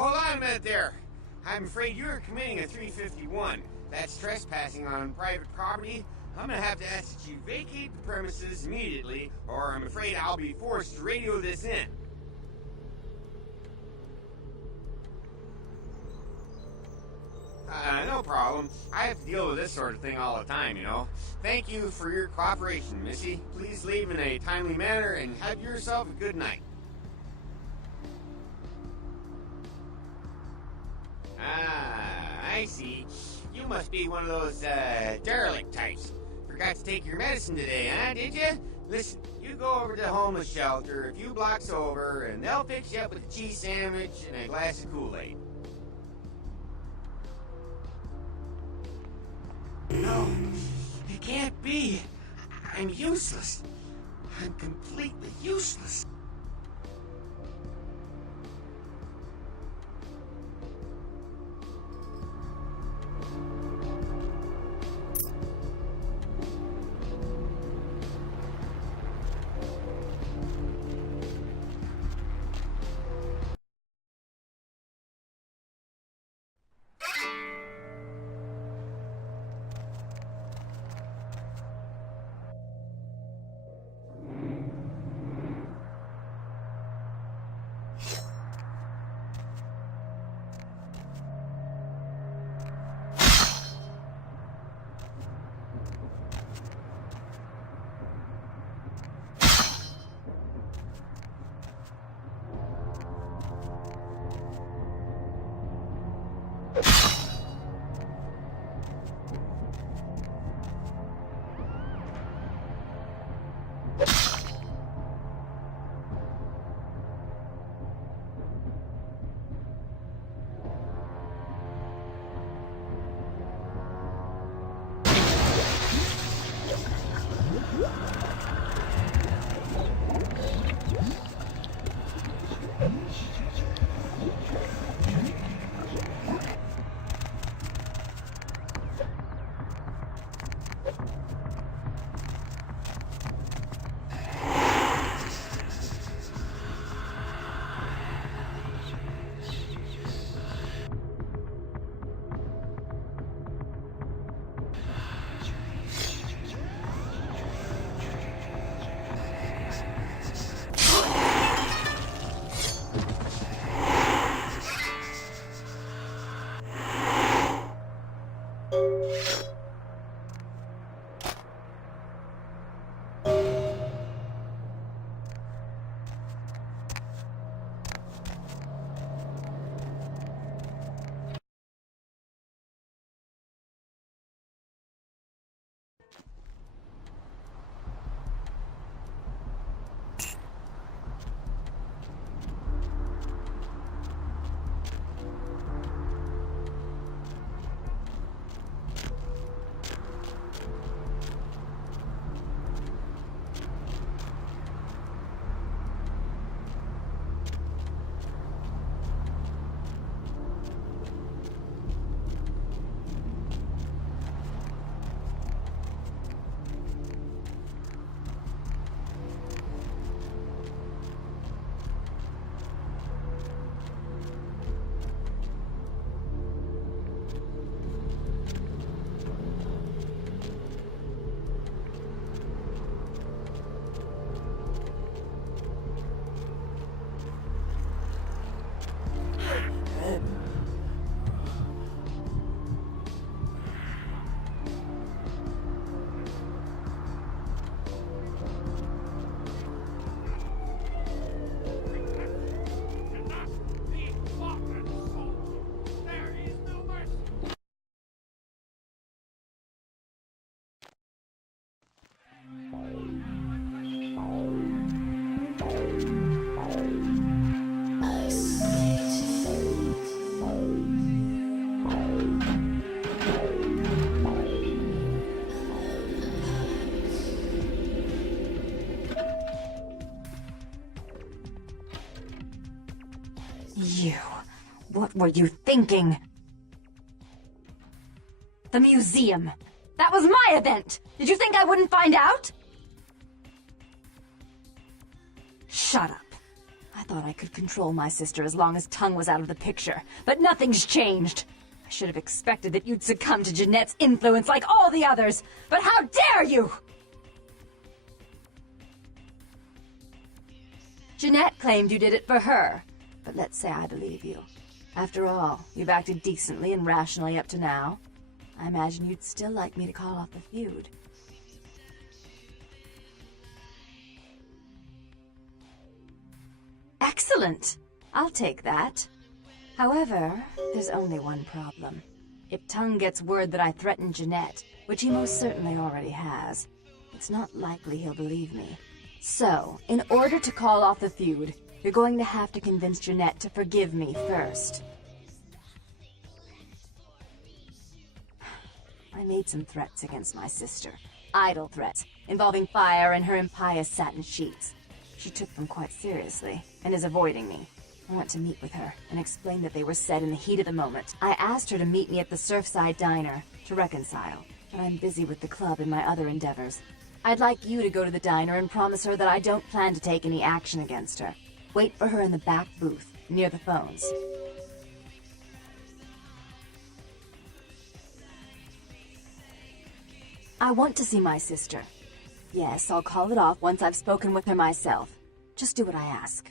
hold on a minute there. I'm afraid you're committing a 351. That's trespassing on private property. I'm gonna have to ask that you vacate the premises immediately, or I'm afraid I'll be forced to radio this in. No problem. I have to deal with this sort of thing all the time, you know. Thank you for your cooperation, Missy. Please leave in a timely manner and have yourself a good night. I see. You must be one of those, derelict types. Forgot to take your medicine today, huh, did you? Listen, you go over to the homeless shelter a few blocks over, and they'll fix you up with a cheese sandwich and a glass of Kool-Aid. No, it can't be. I'm useless. I'm completely useless. You. What were you thinking? The museum. That was my event! Did you think I wouldn't find out? Shut up. I thought I could control my sister as long as Tongue was out of the picture, but nothing's changed. I should have expected that you'd succumb to Jeanette's influence like all the others, but how dare you! Jeanette claimed you did it for her, but let's say I believe you. After all, you've acted decently and rationally up to now. I imagine you'd still like me to call off the feud. Excellent! I'll take that. However, there's only one problem. If Tongue gets word that I threatened Jeanette, which he most certainly already has, it's not likely he'll believe me. So, in order to call off the feud, you're going to have to convince Jeanette to forgive me first. I made some threats against my sister. Idle threats, involving fire and her impious satin sheets. She took them quite seriously, and is avoiding me. I want to meet with her, and explain that they were said in the heat of the moment. I asked her to meet me at the Surfside Diner, to reconcile, but I'm busy with the club and my other endeavors. I'd like you to go to the diner and promise her that I don't plan to take any action against her. Wait for her in the back booth, near the phones. I want to see my sister. Yes, I'll call it off once I've spoken with her myself. Just do what I ask.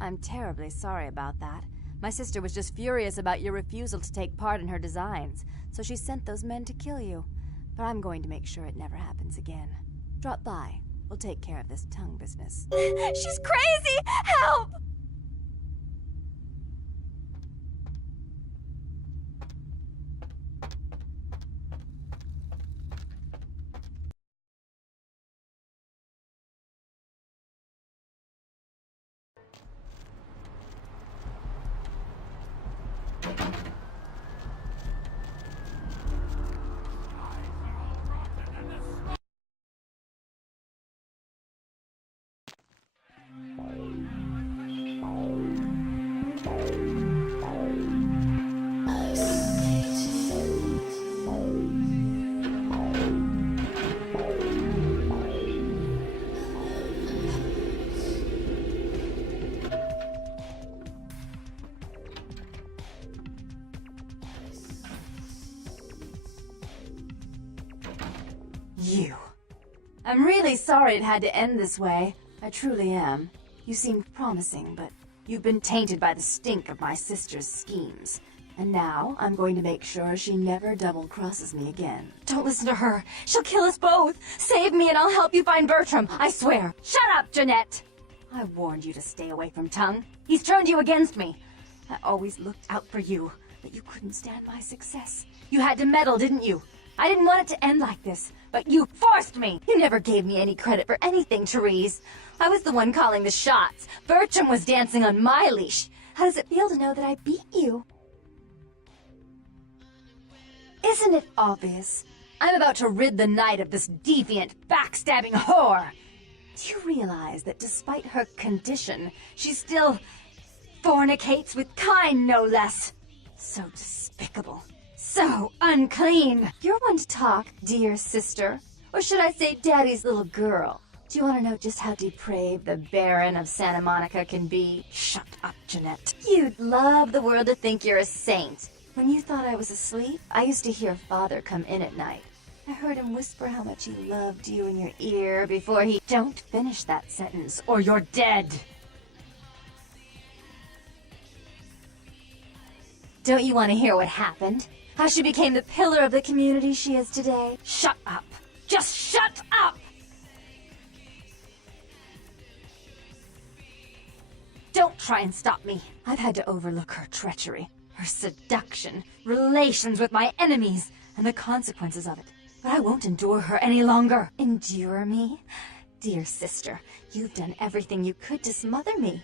I'm terribly sorry about that. My sister was just furious about your refusal to take part in her designs, so she sent those men to kill you. But I'm going to make sure it never happens again. Drop by. We'll take care of this tongue business. She's crazy! Help! You. I'm really sorry it had to end this way. I truly am. You seemed promising, but you've been tainted by the stink of my sister's schemes. And now, I'm going to make sure she never double-crosses me again. Don't listen to her. She'll kill us both. Save me and I'll help you find Bertram. I swear. Shut up, Jeanette! I warned you to stay away from Tongue. He's turned you against me. I always looked out for you, but you couldn't stand my success. You had to meddle, didn't you? I didn't want it to end like this, but you forced me! You never gave me any credit for anything, Therese. I was the one calling the shots. Bertram was dancing on my leash. How does it feel to know that I beat you? Isn't it obvious? I'm about to rid the night of this deviant, backstabbing whore. Do you realize that despite her condition, she still fornicates with kind, no less? So despicable. So unclean. You're one to talk, dear sister. Or should I say daddy's little girl? Do you want to know just how depraved the Baron of Santa Monica can be? Shut up, Jeanette. You'd love the world to think you're a saint. When you thought I was asleep, I used to hear Father come in at night. I heard him whisper how much he loved you in your ear before he... Don't finish that sentence, or you're dead. Don't you want to hear what happened? How she became the pillar of the community she is today? Shut up. Just shut up! Don't try and stop me. I've had to overlook her treachery, her seduction, relations with my enemies, and the consequences of it. But I won't endure her any longer. Endure me? Dear sister, you've done everything you could to smother me.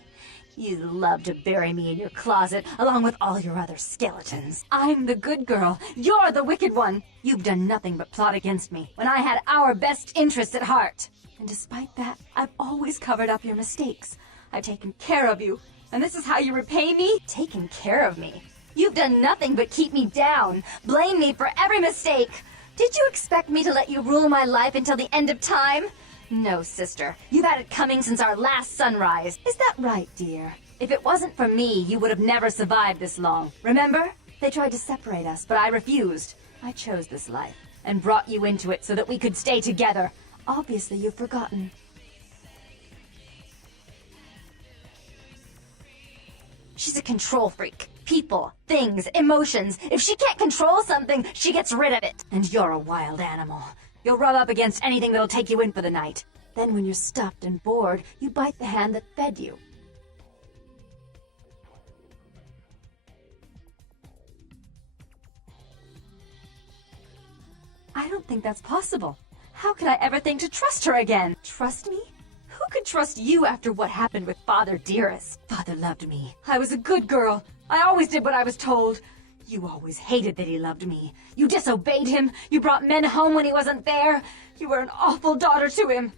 You'd love to bury me in your closet, along with all your other skeletons. I'm the good girl. You're the wicked one. You've done nothing but plot against me, when I had our best interests at heart. And despite that, I've always covered up your mistakes. I've taken care of you, and this is how you repay me? Taken care of me? You've done nothing but keep me down, blame me for every mistake. Did you expect me to let you rule my life until the end of time? No, sister. You've had it coming since our last sunrise. Is that right, dear? If it wasn't for me, you would have never survived this long. Remember? They tried to separate us, but I refused. I chose this life, and brought you into it so that we could stay together. Obviously, you've forgotten. She's a control freak. People, things, emotions. If she can't control something, she gets rid of it. And you're a wild animal. You'll rub up against anything that'll take you in for the night. Then when you're stuffed and bored, you bite the hand that fed you. I don't think that's possible. How could I ever think to trust her again? Trust me? Who could trust you after what happened with Father Dearest? Father loved me. I was a good girl. I always did what I was told. You always hated that he loved me. You disobeyed him. You brought men home when he wasn't there. You were an awful daughter to him.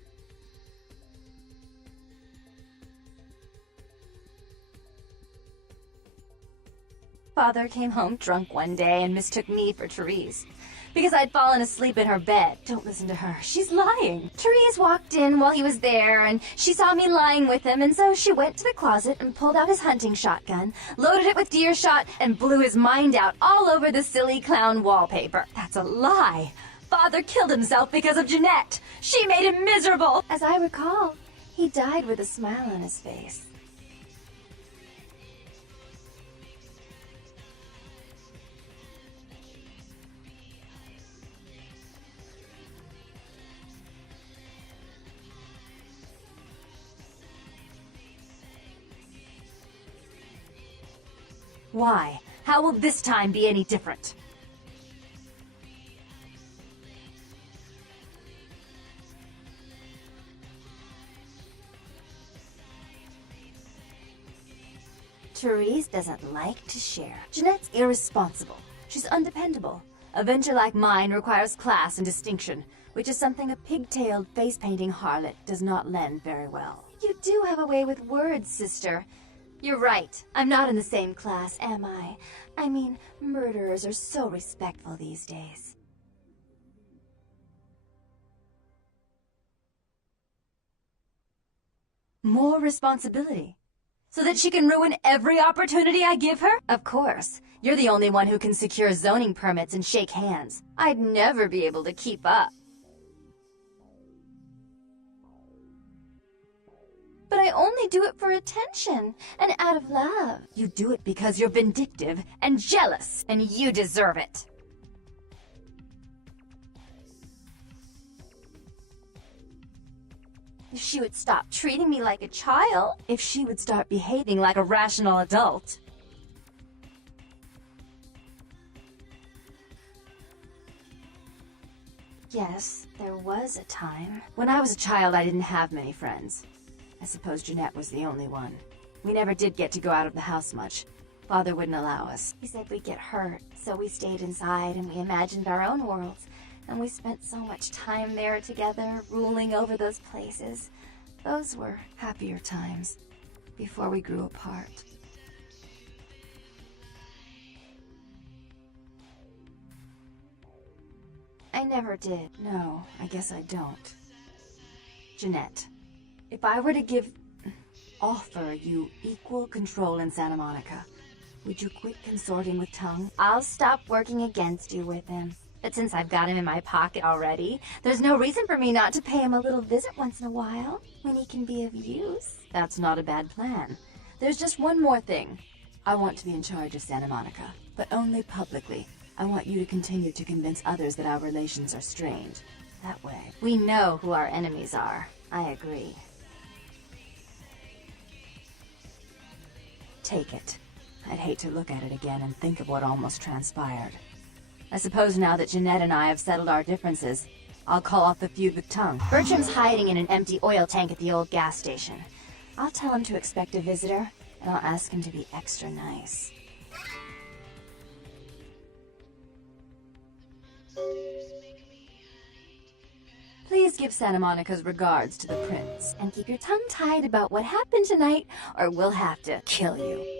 Father came home drunk one day and mistook me for Therese. Because I'd fallen asleep in her bed. Don't listen to her. She's lying. Therese walked in while he was there, and she saw me lying with him, and so she went to the closet and pulled out his hunting shotgun, loaded it with deer shot, and blew his mind out all over the silly clown wallpaper. That's a lie. Father killed himself because of Jeanette. She made him miserable. As I recall, he died with a smile on his face. Why? How will this time be any different? Therese doesn't like to share. Jeanette's irresponsible. She's undependable. A venture like mine requires class and distinction, which is something a pigtailed, face-painting harlot does not lend very well. You do have a way with words, sister. You're right. I'm not in the same class, am I? I mean, murderers are so respectful these days. More responsibility? So that she can ruin every opportunity I give her? Of course. You're the only one who can secure zoning permits and shake hands. I'd never be able to keep up. But I only do it for attention, and out of love. You do it because you're vindictive and jealous, and you deserve it. If she would stop treating me like a child, if she would start behaving like a rational adult. Yes, there was a time. When I was a child, I didn't have many friends. I suppose Jeanette was the only one. We never did get to go out of the house much. Father wouldn't allow us. He said we'd get hurt, so we stayed inside and we imagined our own worlds. And we spent so much time there together, ruling over those places. Those were happier times, before we grew apart. I never did. No, I guess I don't. Jeanette, if I were to offer you equal control in Santa Monica, would you quit consorting with Tongue? I'll stop working against you with him. But since I've got him in my pocket already, there's no reason for me not to pay him a little visit once in a while, when he can be of use. That's not a bad plan. There's just one more thing. I want to be in charge of Santa Monica, but only publicly. I want you to continue to convince others that our relations are strained. That way, we know who our enemies are. I agree. Take it. I'd hate to look at it again and think of what almost transpired. I suppose now that Jeanette and I have settled our differences, I'll call off the feud with Tongue. Bertram's hiding in an empty oil tank at the old gas station. I'll tell him to expect a visitor, and I'll ask him to be extra nice. Please give Santa Monica's regards to the prince, and keep your tongue tied about what happened tonight, or we'll have to kill you.